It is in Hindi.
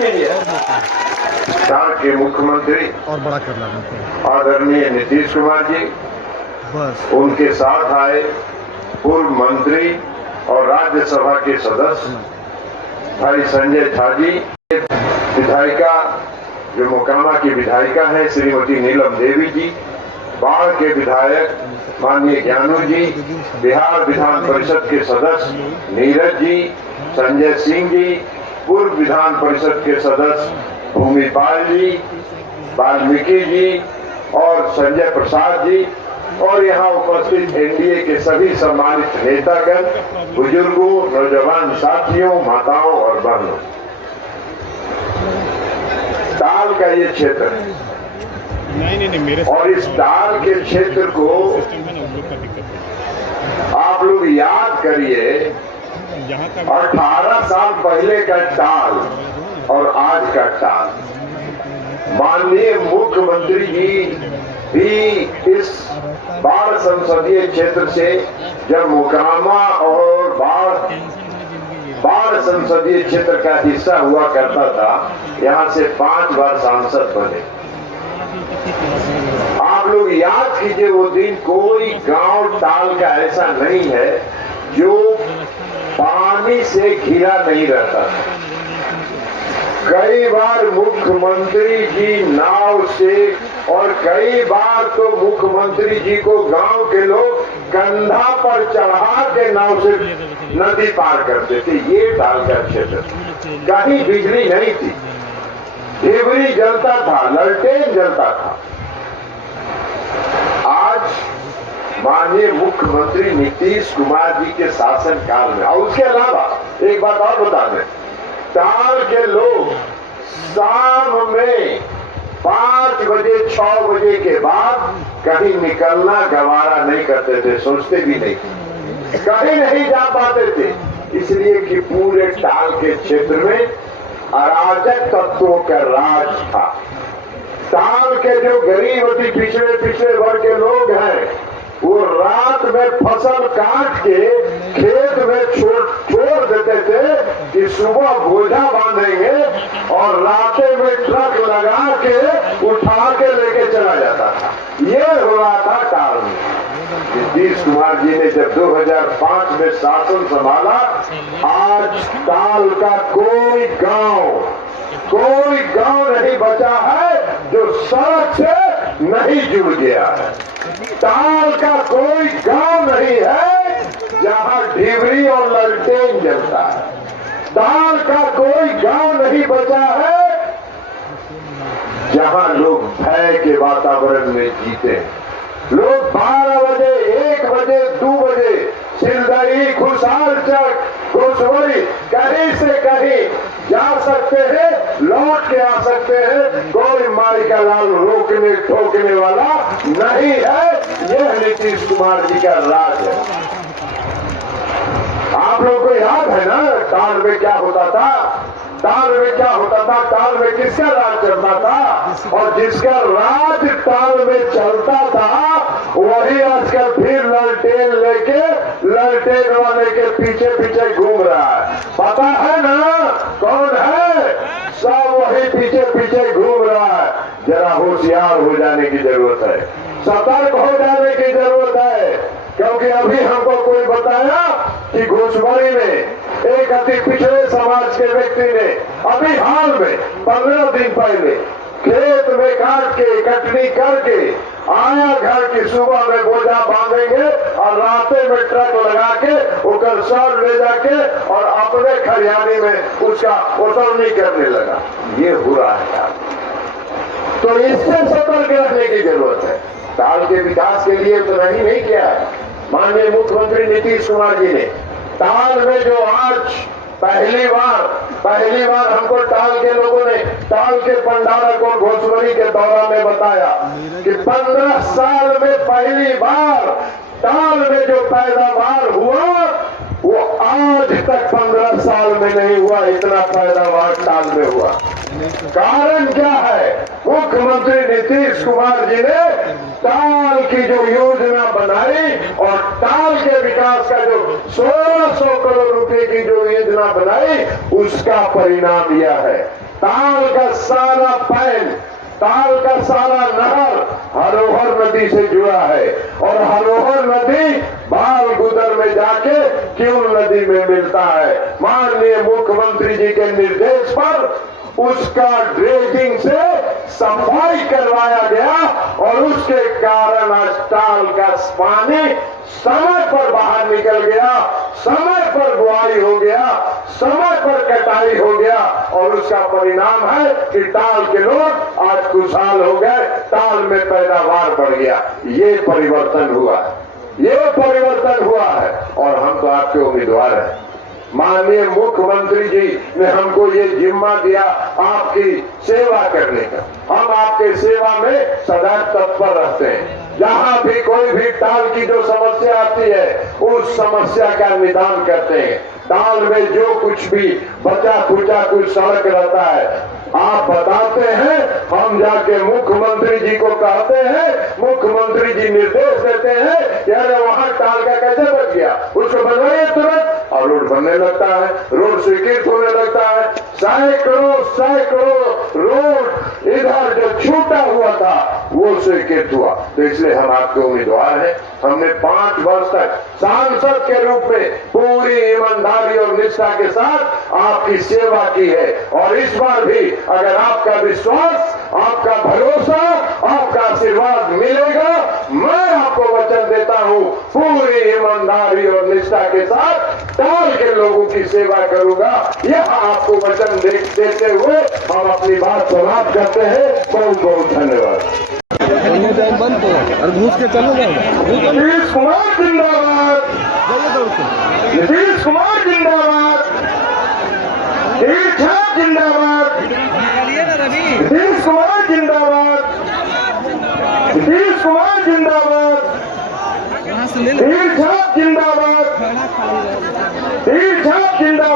कीजिए। ताल के मुख्यमंत्री और बड़ा कर ला आदरणीय नीतीश कुमार जी, बस उनके साथ आए पूर्व मंत्री और राज्यसभा के सदस्य भाई संजय झा जी, विधायिका जो मोकामा की विधायिका है श्रीमती नीलम देवी जी, बाढ़ के विधायक माननीय ज्ञानू जी, बिहार विधान परिषद के सदस्य नीरज जी, संजय सिंह जी, पूर्व विधान परिषद के सदस्य भूमिपाल जी, वाल्मीकि जी और संजय प्रसाद जी, और यहाँ उपस्थित एनडीए के सभी सम्मानित नेतागण, बुजुर्गों, नौजवान साथियों, माताओं और बहनों। ताल का ये क्षेत्र है और इस ताल के क्षेत्र को आप लोग याद करिए, 18 साल पहले का ताल और आज का ताल। माननीय मुख्यमंत्री जी भी इस बाढ़ संसदीय क्षेत्र से जब मोकामा और बाढ़ संसदीय क्षेत्र का हिस्सा हुआ करता था, यहाँ से 5 बार सांसद बने। आप लोग याद कीजिए, वो दिन कोई गांव ताल का ऐसा नहीं है जो पानी से घिरा नहीं रहता था। कई बार मुख्यमंत्री जी नाव से और कई बार तो मुख्यमंत्री जी को गांव के लोग कंधा पर चढ़ा के नाव से नदी पार करते थे। ये ताल का क्षेत्र, कहीं बिजली नहीं थी, ढेबरी जलता था, ललटेन जलता था। आज माननीय मुख्यमंत्री नीतीश कुमार जी के शासन काल में, और उसके अलावा एक बात और बता दें, ताल के लोग शाम में 5 बजे 6 बजे के बाद कहीं निकलना गवारा नहीं करते थे, सोचते भी नहीं, कहीं नहीं जा पाते थे, इसलिए कि पूरे ताल के क्षेत्र में अराजक तत्वों का राज था। ताल के जो गरीब अति पिछड़े वर्ग के लोग हैं, वो रात में फसल काट के खेत में छोड़ देते थे कि सुबह बोझा बांधेंगे और रातें में ट्रक लगा के उठा के लेके चला जाता था। ये हो रहा था ताल में। नीतीश कुमार जी ने जब 2005 में शासन संभाला, आज ताल का कोई गांव नहीं बचा है जो सड़क से नहीं जुड़ गया है। ताल का कोई गांव नहीं है जहां ढिबरी और ललटेन जलता है। ताल का कोई गांव नहीं बचा है जहां लोग भय के वातावरण में जीते हैं। लोग 12 बजे, 1 बजे, 2 बजे सिलदरी, खुशालचक, घोसवरी कहीं से कहीं जा सकते हैं, लौट के आ सकते हैं। कोई माई का लाल रोकने ठोकने वाला नहीं है। यह नीतीश कुमार जी का राज है। आप लोगों को याद है ना ताल में क्या होता था? ताल में क्या होता था? ताल में किसका राज चलता था? और जिसका राज ताल में चलता था वही आजकल फिर ललटेन वाले के पीछे घूम रहा है। पता है ना कौन है? सब वही पीछे घूम रहा है। जरा होशियार हो जाने की जरूरत है, सतर्क हो जाने की जरूरत है, क्योंकि अभी हमको कोई बताया कि घोसवरी में एक अति पिछड़े समाज के व्यक्ति ने अभी हाल में 15 दिन पहले खेत में काट के कटनी करके आया घर की, सुबह में बोझा बांधेंगे और रातें में ट्रक लगा के उकर सर ले जाके और अपने खरियानी में उसका उतरनी करने लगा। ये हो रहा है। तो इससे सतर्क रहने की जरूरत है। ताल के विकास के लिए तो नहीं किया माननीय मुख्यमंत्री नीतीश कुमार जी ने। ताल में जो आज पहली बार हमको ताल के लोगों ने, ताल के पंडारक और घोसवरी के दौरान में बताया कि 15 साल में पहली बार ताल में जो पैदावार हुआ वो आज तक 15 साल में नहीं हुआ। इतना पैदावार ताल में हुआ। कारण क्या है? मुख्यमंत्री नीतीश कुमार जी ने ताल की जो योजना बनाई और ताल के विकास का जो 1600 करोड़ रुपए की जो योजना बनाई, उसका परिणाम यह है ताल का सारा पैन, ताल का सारा नहर हरोहर नदी से जुड़ा है और हरोहर नदी बालगुदर में जाके क्यों नदी में मिलता है। माननीय मुख्यमंत्री जी के निर्देश पर उसका ड्रेजिंग से सफाई करवाया गया और उसके कारण आज ताल का पानी समय पर बाहर निकल गया, समय पर बुआई हो गया, समय पर कटाई हो गया और उसका परिणाम है कि ताल के लोग आज खुशहाल हो गए, ताल में पैदावार बढ़ गया। ये परिवर्तन हुआ, ये परिवर्तन हुआ है और हम तो आपके उम्मीदवार हैं। माननीय मुख्यमंत्री जी ने हमको ये जिम्मा दिया आपकी सेवा करने का। हम आपके सेवा में सदैव तत्पर रहते हैं। जहाँ भी कोई भी ताल की जो समस्या आती है उस समस्या का निदान करते हैं। ताल में जो कुछ भी बचा खुचा कुछ सड़क रहता है आप बताते हैं, हम जाके मुख्यमंत्री जी को कहते हैं, मुख्यमंत्री जी निर्देश देते हैं कि अरे वहां ताल का कैसे बच गया, उसको बनवाइए तुरंत और रोड बनने लगता है, रोड स्वीकृत होने लगता है। सैकड़ों सैकड़ों रोड इधर जो छूटा हुआ था वो स्वीकृत हुआ। तो इसलिए हम आपके उम्मीदवार हैं। हमने 5 वर्ष तक सांसद के रूप में पूरी ईमानदारी और निष्ठा के साथ आपकी सेवा की है और इस बार भी अगर आपका विश्वास, आपका भरोसा, आपका आशीर्वाद मिलेगा, मैं आपको वचन देता हूं पूरी ईमानदारी और निष्ठा के साथ ताल के लोगों की सेवा करूंगा। यह आपको वचन देते हुए हम अपनी बात समाप्त करते हैं। बहुत बहुत धन्यवाद। बंद तो और घूस के चलो नीतीश कुमार जिंदाबाद, नीतीश कुमार जिंदाबाद, छाप जिंदाबाद, नीतीश कुमार जिंदाबाद, नीतीश कुमार जिंदाबाद, छाप जिंदाबाद, छाप जिंदाबाद।